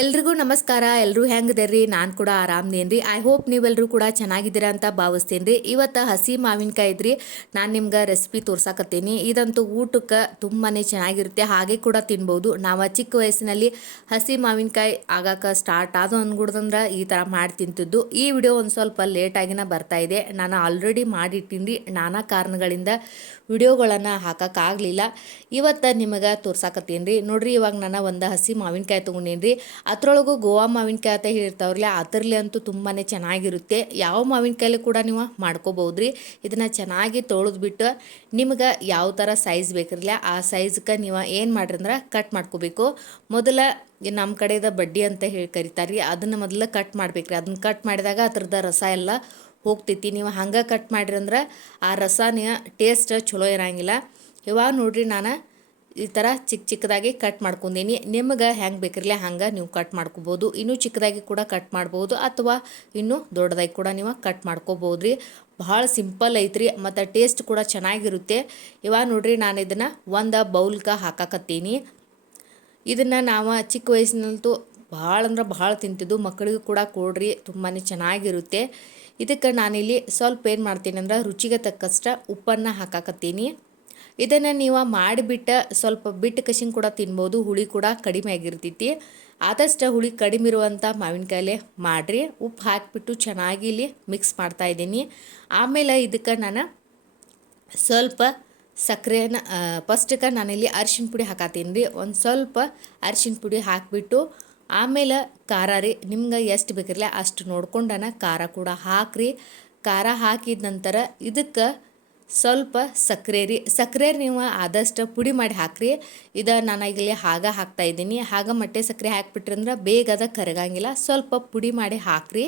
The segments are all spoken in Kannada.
ಎಲ್ರಿಗೂ ನಮಸ್ಕಾರ ಎಲ್ಲರೂ ಹೆಂಗದಿರ್ರಿ? ನಾನು ಕೂಡ ಆರಾಮ್ದೇನ್ರಿ. ಐ ಹೋಪ್ ನೀವೆಲ್ಲರೂ ಕೂಡ ಚೆನ್ನಾಗಿದ್ದೀರಾ ಅಂತ ಭಾವಿಸ್ತೇನೆ ರೀ ಇವತ್ತು ಹಸಿ ಮಾವಿನಕಾಯಿ ಇದ್ರಿ. ನಾನು ನಿಮ್ಗೆ ರೆಸಿಪಿ ತೋರ್ಸಾಕತ್ತೀನಿ. ಇದಂತೂ ಊಟಕ್ಕೆ ತುಂಬಾ ಚೆನ್ನಾಗಿರುತ್ತೆ. ಹಾಗೆ ಕೂಡ ತಿನ್ಬೋದು. ನಾವು ಚಿಕ್ಕ ವಯಸ್ಸಿನಲ್ಲಿ ಹಸಿ ಮಾವಿನಕಾಯಿ ಆಗಾಕ ಸ್ಟಾರ್ಟ್ ಆದ ಅಂದ್ಬಿಡ್ದಂದ್ರೆ ಈ ಥರ ಮಾಡಿ ತಿಂತಿದ್ದು. ಈ ವಿಡಿಯೋ ಒಂದು ಸ್ವಲ್ಪ ಲೇಟಾಗಿನ ಬರ್ತಾ ಇದೆ. ನಾನು ಆಲ್ರೆಡಿ ಮಾಡಿಟ್ಟಿನಿ ರೀ ನಾನಾ ಕಾರಣಗಳಿಂದ ವಿಡಿಯೋಗಳನ್ನು ಹಾಕೋಕ್ಕಾಗಲಿಲ್ಲ ಇವತ್ತು ನಿಮಗೆ ತೋರ್ಸಾಕತ್ತೀನಿ ರೀ ನೋಡಿರಿ, ಇವಾಗ ನಾನು ಒಂದು ಹಸಿ ಮಾವಿನಕಾಯಿ ತೊಗೊಂಡೇನಿ ರೀ ಅದ್ರೊಳಗೂ ಗೋವಾ ಮಾವಿನಕಾಯಿ ಅಂತ ಹೇಳಿರ್ತಾವ್ರಲ್ಲ, ಅದರಲ್ಲಿ ಅಂತೂ ತುಂಬಾ ಚೆನ್ನಾಗಿರುತ್ತೆ. ಯಾವ ಮಾವಿನಕಾಯಲ್ಲಿ ಕೂಡ ನೀವು ಮಾಡ್ಕೋಬೋದು ರೀ ಇದನ್ನು ಚೆನ್ನಾಗಿ ತೊಳೆದ್ಬಿಟ್ಟು ನಿಮ್ಗೆ ಯಾವ ಥರ ಸೈಜ್ ಬೇಕಿರಲಿಲ್ಲ ಆ ಸೈಜ್ಗೆ ನೀವು ಏನು ಮಾಡ್ರಿ ಅಂದ್ರೆ ಕಟ್ ಮಾಡ್ಕೋಬೇಕು. ಮೊದಲ ನಮ್ಮ ಕಡೆದ ಬಡ್ಡಿ ಅಂತ ಹೇಳಿ ಕರಿತಾರೆ ರೀ ಅದನ್ನು ಮೊದಲು ಕಟ್ ಮಾಡ್ಬೇಕು ಅದನ್ನ ಕಟ್ ಮಾಡಿದಾಗ ಅದ್ರದ್ದು ರಸ ಎಲ್ಲ ಹೋಗ್ತೈತಿ. ನೀವು ಹಂಗೆ ಕಟ್ ಮಾಡಿರಿ ಅಂದ್ರೆ ಆ ರಸನ ಟೇಸ್ಟ್ ಚಲೋ ಇರಂಗಿಲ್ಲ. ಇವಾಗ ನೋಡ್ರಿ ನಾನು ಈ ಥರ ಚಿಕ್ಕ ಚಿಕ್ಕದಾಗಿ ಕಟ್ ಮಾಡ್ಕೊಂಡೀನಿ. ನಿಮಗೆ ಹೆಂಗೆ ಬೇಕಿರಲಿ ಹಂಗೆ ನೀವು ಕಟ್ ಮಾಡ್ಕೋಬೋದು. ಇನ್ನೂ ಚಿಕ್ಕದಾಗಿ ಕೂಡ ಕಟ್ ಮಾಡ್ಬೋದು. ಅಥವಾ ಇನ್ನೂ ದೊಡ್ಡದಾಗಿ ಕೂಡ ನೀವು ಕಟ್ ಮಾಡ್ಕೋಬೋದು ರೀ ಭಾಳ ಸಿಂಪಲ್ ಐತ್ರಿ. ಮತ್ತು ಟೇಸ್ಟ್ ಕೂಡ ಚೆನ್ನಾಗಿರುತ್ತೆ. ಇವಾಗ ನೋಡ್ರಿ ನಾನು ಇದನ್ನು ಒಂದು ಬೌಲ್ಗೆ ಹಾಕಾಕತ್ತೀನಿ. ಇದನ್ನು ನಾವು ಚಿಕ್ಕ ವಯಸ್ಸಿನಂತೂ ಭಾಳ ಅಂದ್ರೆ ಭಾಳ ತಿಂತಿದ್ದು. ಮಕ್ಕಳಿಗೂ ಕೂಡ ಕೊಡ್ರಿ. ತುಂಬಾ ಚೆನ್ನಾಗಿರುತ್ತೆ. ಇದಕ್ಕೆ ನಾನಿಲ್ಲಿ ಸ್ವಲ್ಪ ಏನು ಮಾಡ್ತೀನಿ ಅಂದ್ರೆ ರುಚಿಗೆ ತಕ್ಕಷ್ಟ ಉಪ್ಪನ್ನು ಹಾಕಾಕತ್ತೀನಿ. ಇದನ್ನು ನೀವು ಮಾಡಿಬಿಟ್ಟು ಸ್ವಲ್ಪ ಬಿಟ್ಟು ಕಸಿಂಗ್ ಕೂಡ ತಿನ್ಬೋದು, ಹುಳಿ ಕೂಡ ಕಡಿಮೆ ಆಗಿರ್ತೈತಿ. ಆದಷ್ಟು ಹುಳಿ ಕಡಿಮೆ ಇರುವಂಥ ಮಾವಿನಕಾಯಿಲೆ ಮಾಡಿರಿ. ಉಪ್ಪು ಹಾಕಿಬಿಟ್ಟು ಚೆನ್ನಾಗಿ ಇಲ್ಲಿ ಮಿಕ್ಸ್ ಮಾಡ್ತಾ ಇದ್ದೀನಿ. ಆಮೇಲೆ ಇದಕ್ಕೆ ನಾನು ಸ್ವಲ್ಪ ಸಕ್ಕರೆನ ಫಸ್ಟ್ಗೆ ನಾನಿಲ್ಲಿ ಅರಿಶಿನ ಪುಡಿ ಹಾಕತ್ತೀನಿ ರೀ. ಒಂದು ಸ್ವಲ್ಪ ಅರಿಶಿನ ಪುಡಿ ಹಾಕಿಬಿಟ್ಟು, ಆಮೇಲೆ ಖಾರ ರೀ. ನಿಮ್ಗೆ ಎಷ್ಟು ಬೇಕಿರಲ್ಲ ಅಷ್ಟು ನೋಡ್ಕೊಂಡನ ಖಾರ ಕೂಡ ಹಾಕ್ರಿ. ಖಾರ ಹಾಕಿದ ನಂತರ ಇದಕ್ಕೆ ಸ್ವಲ್ಪ ಸಕ್ಕರೆ ರೀ, ಸಕ್ಕರೆ ನೀವು ಆದಷ್ಟು ಪುಡಿ ಮಾಡಿ ಹಾಕ್ರಿ. ಇದು ನಾನು ಇಲ್ಲಿ ಹಾಗ ಹಾಕ್ತಾ ಇದ್ದೀನಿ. ಹಾಗ ಮಟ್ಟೆ ಸಕ್ಕರೆ ಹಾಕಿಬಿಟ್ರಂದ್ರೆ ಬೇಗ ಅದ ಕರಗಂಗಿಲ್ಲ. ಸ್ವಲ್ಪ ಪುಡಿ ಮಾಡಿ ಹಾಕ್ರಿ.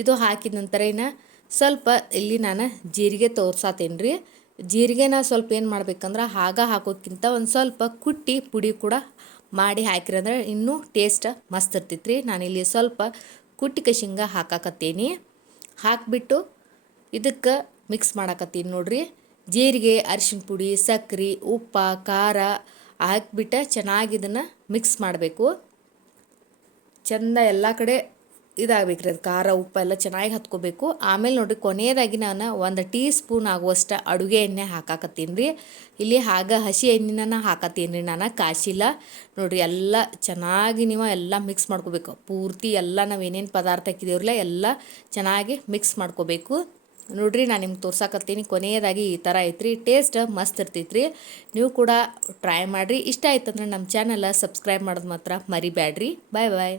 ಇದು ಹಾಕಿದ ನಂತರ ಇನ್ನು ಸ್ವಲ್ಪ ಇಲ್ಲಿ ನಾನು ಜೀರಿಗೆ ತೋರ್ಸಾತೀನಿ ರೀ. ಜೀರಿಗೆನ ಸ್ವಲ್ಪ ಏನು ಮಾಡ್ಬೇಕಂದ್ರೆ ಹಾಗ ಹಾಕೋಕ್ಕಿಂತ ಒಂದು ಸ್ವಲ್ಪ ಕುಟ್ಟಿ ಪುಡಿ ಕೂಡ ಮಾಡಿ ಹಾಕಿರಂದ್ರೆ ಇನ್ನೂ ಟೇಸ್ಟ್ ಮಸ್ತ್ ಇರ್ತೈತೆ ರೀ. ನಾನಿಲ್ಲಿ ಸ್ವಲ್ಪ ಕುಟ್ಟಿಕ ಶೇಂಗಾ ಹಾಕಾಕತ್ತೀನಿ. ಹಾಕಿಬಿಟ್ಟು ಇದಕ್ಕೆ ಮಿಕ್ಸ್ ಮಾಡಾಕತ್ತೀನಿ ನೋಡ್ರಿ. ಜೀರಿಗೆ ಅರಿಶಿನ ಪುಡಿ, ಸಕ್ರೆ, ಉಪ್ಪು, ಖಾರ ಹಾಕ್ಬಿಟ್ಟು ಚೆನ್ನಾಗಿ ಇದನ್ನು ಮಿಕ್ಸ್ ಮಾಡಬೇಕು. ಚೆಂದ ಎಲ್ಲ ಕಡೆ ಇದಾಗಬೇಕು ರೀ ಅದು ಖಾರ, ಉಪ್ಪು ಎಲ್ಲ ಚೆನ್ನಾಗಿ ಹತ್ಕೋಬೇಕು. ಆಮೇಲೆ ನೋಡಿರಿ ಕೊನೆಯದಾಗಿ ನಾನು ಒಂದು ಟೀ ಸ್ಪೂನ್ ಆಗುವಷ್ಟು ಅಡುಗೆ ಎಣ್ಣೆ ಹಾಕಾಕತ್ತೀನಿ ರೀ. ಇಲ್ಲಿ ಆಗ ಹಸಿ ಎಣ್ಣೆನ ಹಾಕತ್ತೀನಿ ರೀ ನಾನು ಕಾಶಿಲ್ಲ ನೋಡಿರಿ ಎಲ್ಲ ಚೆನ್ನಾಗಿ ನೀವು ಎಲ್ಲ ಮಿಕ್ಸ್ ಮಾಡ್ಕೋಬೇಕು. ಪೂರ್ತಿ ಎಲ್ಲ ನಾವು ಏನೇನು ಪದಾರ್ಥ ಹಾಕಿದೇವ್ರಲ್ಲ ಎಲ್ಲ ಚೆನ್ನಾಗಿ ಮಿಕ್ಸ್ ಮಾಡ್ಕೋಬೇಕು. ನೋಡ್ರಿ, ನಾನು ನಿಮ್ಗೆ ತೋರ್ಸಾಕತ್ತೀನಿ. ಕೊನೆಯದಾಗಿ ಈ ಥರ ಐತ್ರಿ. ಟೇಸ್ಟ್ ಮಸ್ತ್ ಇರ್ತೈತ್ರಿ. ನೀವು ಕೂಡ ಟ್ರೈ ಮಾಡಿರಿ. ಇಷ್ಟ ಆಯ್ತಂದ್ರೆ ನಮ್ಮ ಚಾನಲ್ ಸಬ್ಸ್ಕ್ರೈಬ್ ಮಾಡೋದು ಮಾತ್ರ ಮರಿಬೇಡ್ರಿ ಬಾಯ್ ಬಾಯ್